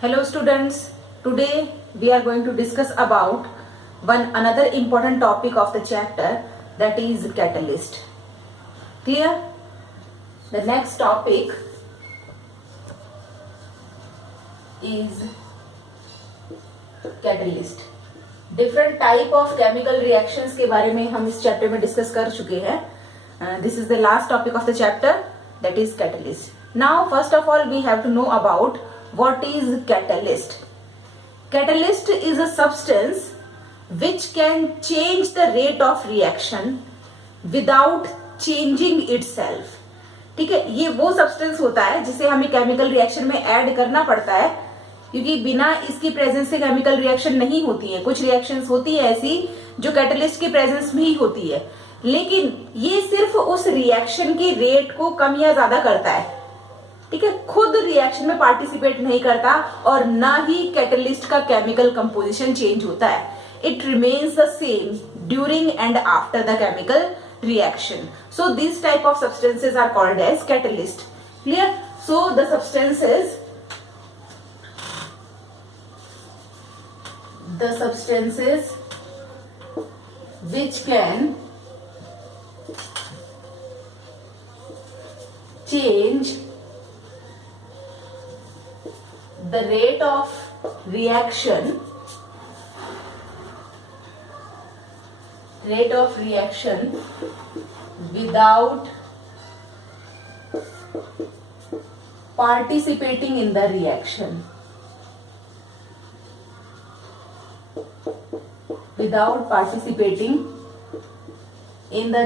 Hello students, today we are going to discuss about another important topic of the chapter, that is catalyst. Clear? The next topic is catalyst. Different type of chemical reactions के बारे में हम इस chapter में discuss कर चुके हैं. This is the last topic of the chapter, that is catalyst. Now first of all we have to know about what is catalyst. Catalyst is a substance which can change the rate of reaction without changing itself. ठीक है, ये वो substance होता है जिसे हमें chemical reaction में add करना पड़ता है, क्योंकि बिना इसकी प्रेजेंस से केमिकल रिएक्शन नहीं होती है. कुछ रिएक्शंस होती है ऐसी जो कैटलिस्ट की प्रेजेंस में ही होती है, लेकिन ये सिर्फ उस रिएक्शन की रेट को कम या ज्यादा करता है. ठीक है, खुद रिएक्शन में पार्टिसिपेट नहीं करता और ना ही कैटलिस्ट का केमिकल कंपोजिशन चेंज होता है. It remains the same during and after the chemical reaction. So these type of substances are called as catalyst. Clear? So the substances which can change the rate of reaction without participating in the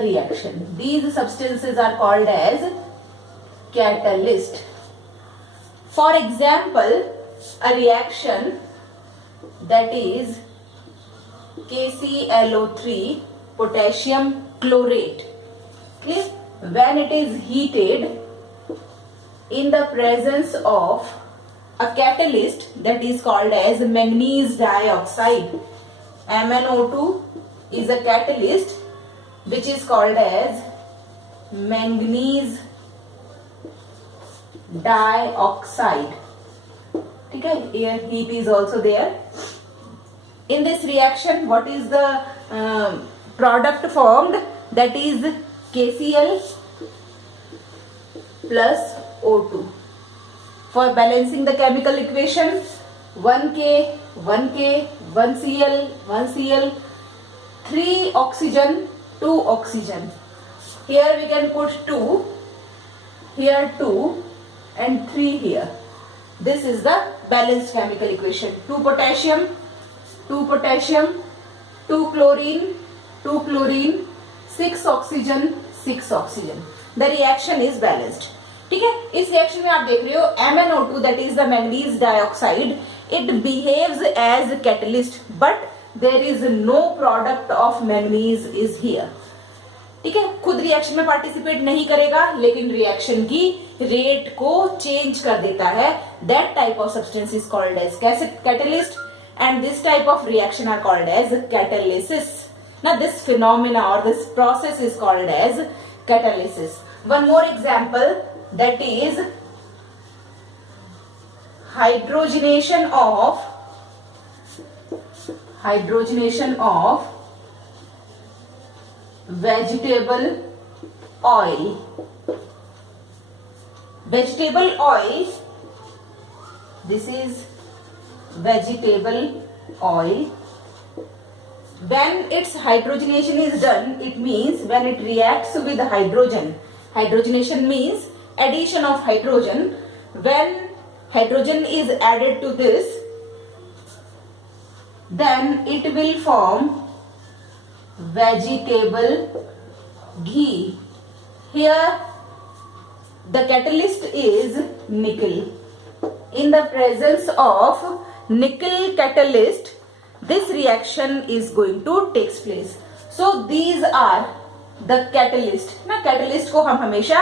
reaction. These substances are called as catalyst. For example, a reaction that is KClO3 potassium chlorate. Okay? When it is heated in the presence of a catalyst that is called as manganese dioxide. MnO2 is a catalyst which is called as manganese dioxide. Okay? Here heat is also there. In this reaction, what is the product formed? That is KCl plus O2. For balancing the chemical equation, 1K, 1K, 1Cl, 1Cl, 3 oxygen, 2 oxygen. Here we can put 2, here 2 and 3 here. This is the balanced chemical equation. 2 potassium, 2 potassium, 2 chlorine, 2 chlorine, 6 oxygen, 6 oxygen. The reaction is balanced. ठीक है, इस reaction में आप देख रहे हो MnO2 that is the manganese dioxide, it behaves as catalyst but there is no product of manganese is here. ठीक है, खुद रिएक्शन में पार्टिसिपेट नहीं करेगा लेकिन रिएक्शन की रेट को चेंज कर देता है. That type of substance is called as catalyst. And this type of reaction are called as catalysis. Now this phenomena or this process is called as catalysis. One more example, that is hydrogenation of vegetable oil. This is vegetable oil. When its hydrogenation is done, it means when it reacts with hydrogen. Hydrogenation means addition of hydrogen. When hydrogen is added to this, then it will form vegetable ghee. Here the catalyst is nickel. In the presence of nickel catalyst, this reaction is going to take place. So these are the catalyst. ना catalyst को हम हमेशा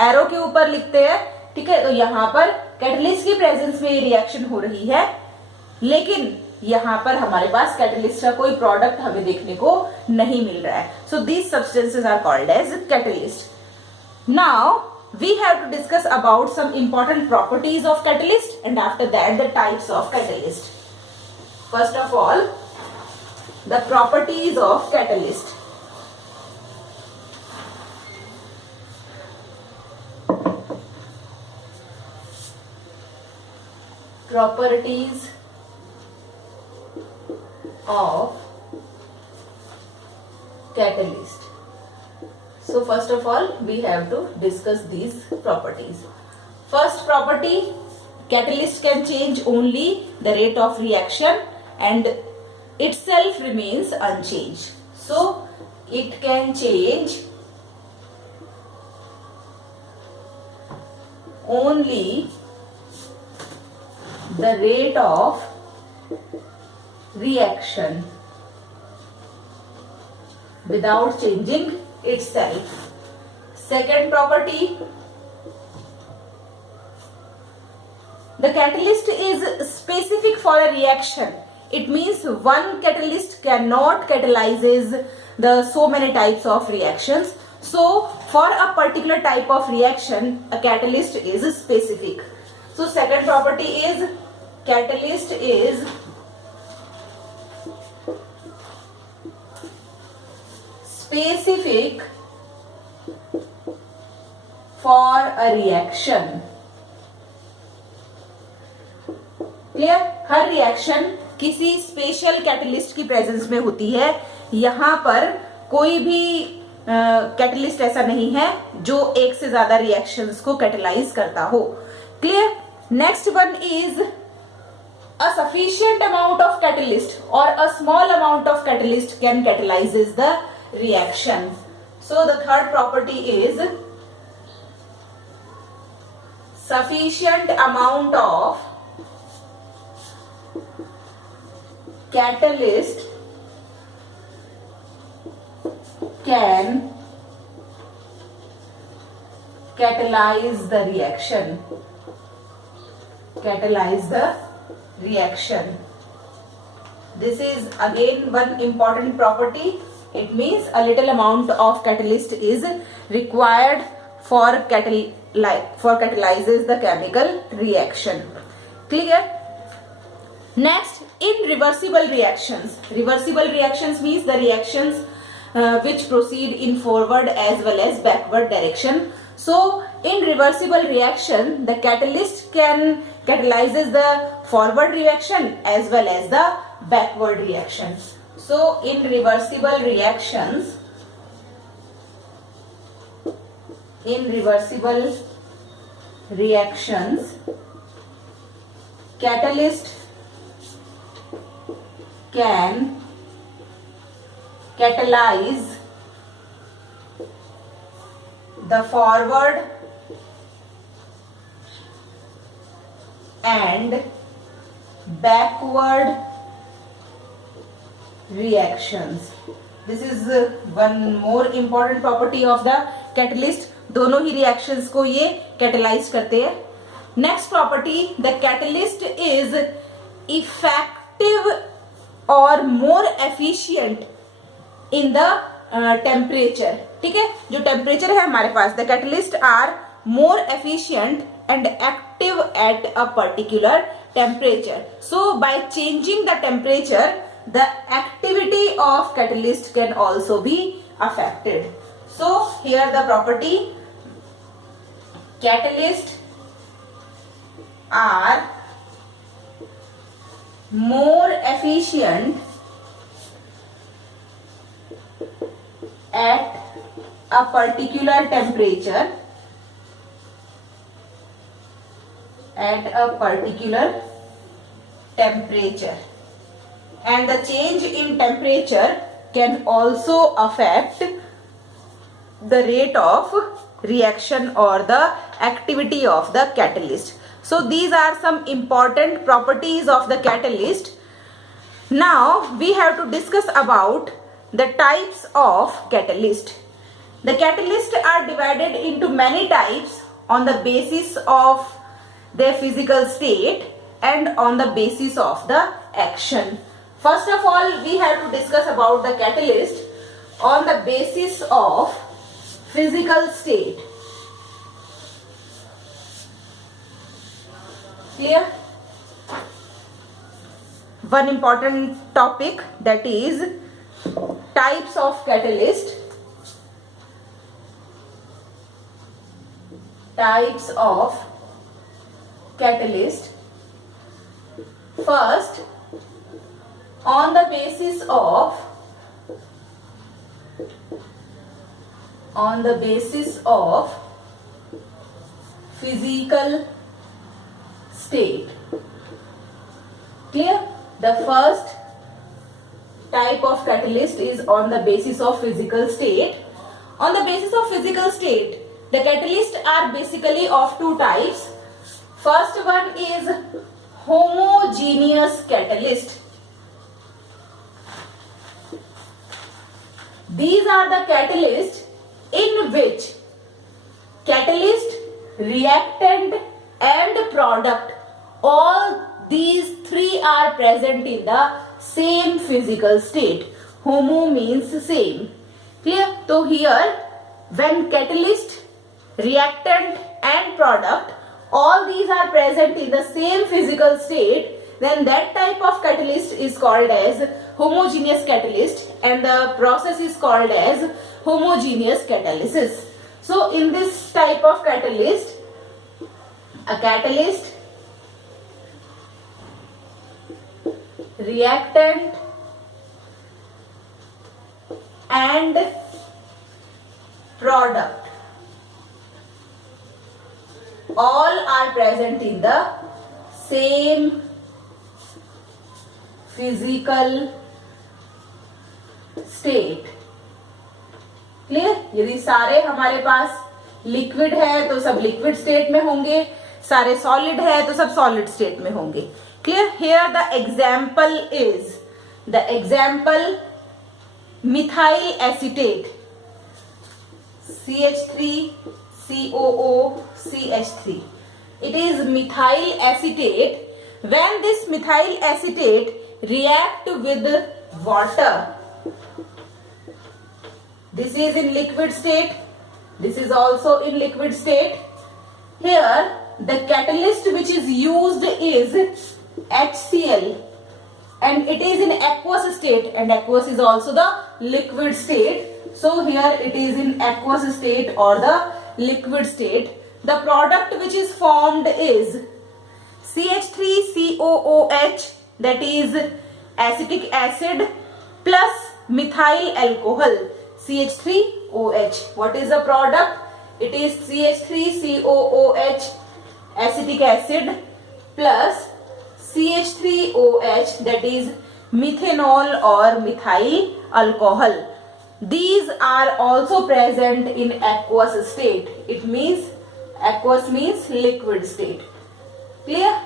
arrow के ऊपर लिखते हैं. ठीक है, तो यहाँ पर कैटलिस्ट की प्रेजेंस में ये रिएक्शन हो रही है, लेकिन यहाँ पर हमारे पास कैटलिस्ट का कोई प्रोडक्ट हमें देखने को नहीं मिल रहा है. So these substances are called as catalyst. Now we have to discuss about some important properties of catalyst, and after that the types of catalyst. First of all, the properties of catalyst. Properties of catalyst. So first of all, we have to discuss these properties. First property, catalyst can change only the rate of reaction and itself remains unchanged. So it can change only the rate of reaction without changing itself. Second property, the catalyst is specific for a reaction. It means one catalyst cannot catalyzes the so many types of reactions. So for a particular type of reaction, a catalyst is specific. So second property is catalyst is specific for a reaction. Clear? Her reaction किसी special catalyst की presence में होती है. यहाँ पर कोई भी catalyst ऐसा नहीं है जो एक से ज्यादा रिएक्शंस को कैटलाइज करता हो. Clear? Next one is a sufficient amount of catalyst or a small amount of catalyst can catalyzes the reaction. So the third property is sufficient amount of catalyst can catalyze the reaction. Catalyze the reaction. This is again one important property. It means a little amount of catalyst is required for catalyzes the chemical reaction. Clear? Next, irreversible reactions. Reversible reactions means the reactions which proceed in forward as well as backward direction. So in reversible reaction, the catalyst can catalyzes the forward reaction as well as the backward reaction. So in reversible reactions, catalyst can catalyze the forward and backward reactions. This is one more important property of the catalyst. दोनों ही reactions को ये catalyze करते हैं. Next property, the catalyst is effective or more efficient in the temperature. ठीक है? जो temperature है हमारे पास, the catalysts are more efficient and active at a particular temperature. So by changing the temperature, the activity of catalyst can also be affected. So here the property, catalysts are more efficient at a particular temperature, and the change in temperature can also affect the rate of reaction or the activity of the catalyst. So these are some important properties of the catalyst. Now we have to discuss about the types of catalyst. The catalysts are divided into many types on the basis of their physical state and on the basis of the action. First of all, we have to discuss about the catalyst on the basis of physical state. Clear? One important topic, that is types of catalyst. Types of catalyst. First, on the basis of physical state. Clear? The first type of catalyst is on the basis of physical state. On the basis of physical state, the catalysts are basically of two types. First one is homogeneous catalyst. These are the catalysts in which catalyst, reactant and product, all these three are present in the same physical state. Homo means same. Clear? So here, when catalyst, reactant and product, all these are present in the same physical state, then that type of catalyst is called as homogeneous catalyst, and the process is called as homogeneous catalysis. So in this type of catalyst, a catalyst, reactant and product, all are present in the same physical state. Clear? यदि सारे हमारे पास liquid है तो सब liquid state में होंगे, सारे solid है तो सब सॉलिड स्टेट में होंगे. Clear? Here the example is methyl acetate, CH3COO CH3. It is methyl acetate. When this methyl acetate react with water, this is in liquid state, this is also in liquid state. Here the catalyst which is used is HCl, and it is in aqueous state, and aqueous is also the liquid state. So here it is in aqueous state or the liquid state. The product which is formed is CH3COOH, that is acetic acid plus methyl alcohol, CH3OH. What is the product? It is CH3COOH acetic acid plus CH3OH, that is methanol or methyl alcohol. These are also present in aqueous state. It means aqueous means liquid state. Clear?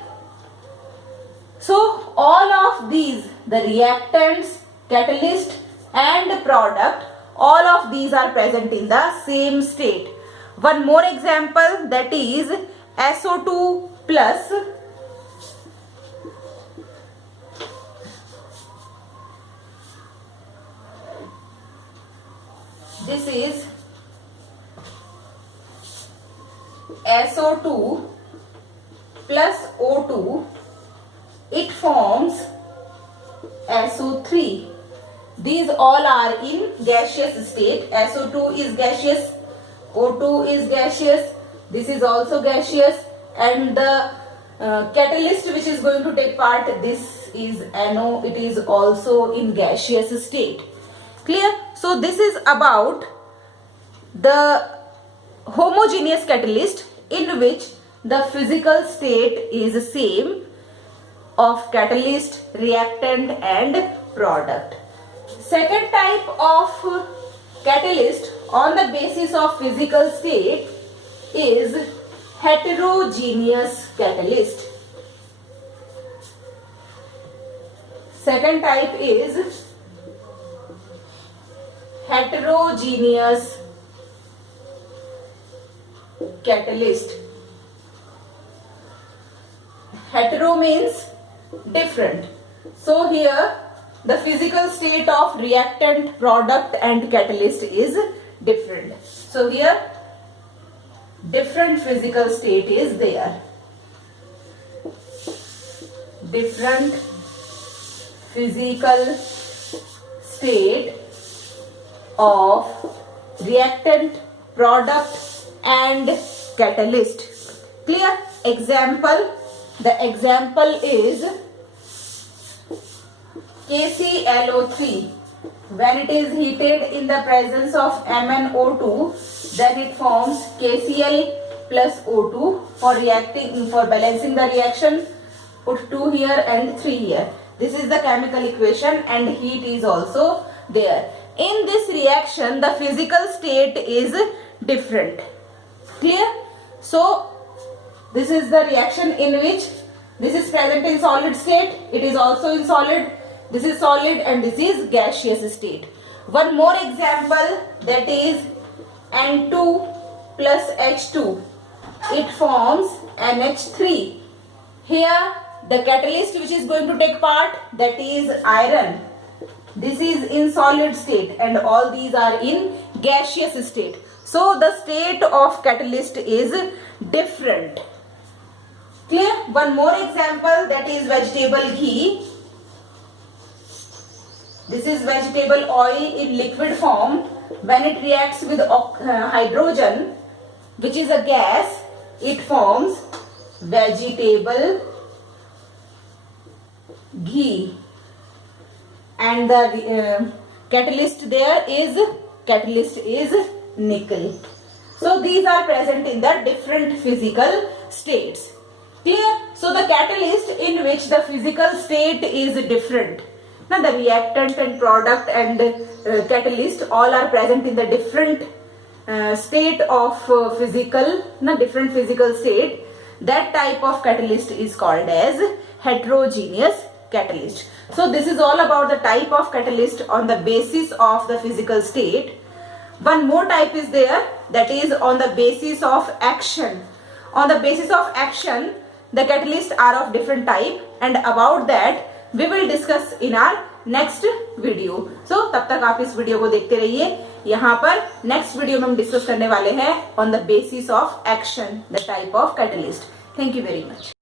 So all of these, the reactants, catalyst and product, all of these are present in the same state. One more example, that is SO2 plus this is SO2 plus O2, it forms SO3. These all are in gaseous state. SO2 is gaseous, O2 is gaseous, this is also gaseous, and the catalyst which is going to take part, this is NO, it is also in gaseous state. Clear? So this is about the homogeneous catalyst in which the physical state is same of catalyst, reactant and product. Second type of catalyst on the basis of physical state is heterogeneous catalyst. Second type is heterogeneous catalyst. Hetero means different. So here the physical state of reactant, product and catalyst is different. So here different physical state is there. different physical state of reactant, product and catalyst. Clear? Example. The example is KClO3. When it is heated in the presence of MnO2, then it forms KCl plus O2. For balancing the reaction, put 2 here and 3 here. This is the chemical equation and heat is also there. In this reaction, the physical state is different. Clear? So, this is the reaction in which this is present in solid state, it is also in solid, this is solid and this is gaseous state. One more example, that is N2 plus H2. It forms NH3. Here the catalyst which is going to take part, that is iron. This is in solid state and all these are in gaseous state. So the state of catalyst is different. Clear? One more example, that is vegetable ghee. This is vegetable oil in liquid form. When it reacts with hydrogen, which is a gas, it forms vegetable ghee. And the catalyst there is nickel. So these are present in the different physical states. Clear? So the catalyst in which the physical state is different. Now the reactant and product and catalyst all are present in the different state of different physical state. That type of catalyst is called as heterogeneous catalyst. So this is all about the type of catalyst on the basis of the physical state. One more type is there, that is on the basis of action. On the basis of action, the catalysts are of different type and about that we will discuss in our next video. So तब तक आप इस video को देखते रहिए. यहाँ पर next video में हम डिस्कस करने वाले हैं on the basis of action, the type of catalyst. Thank you very much.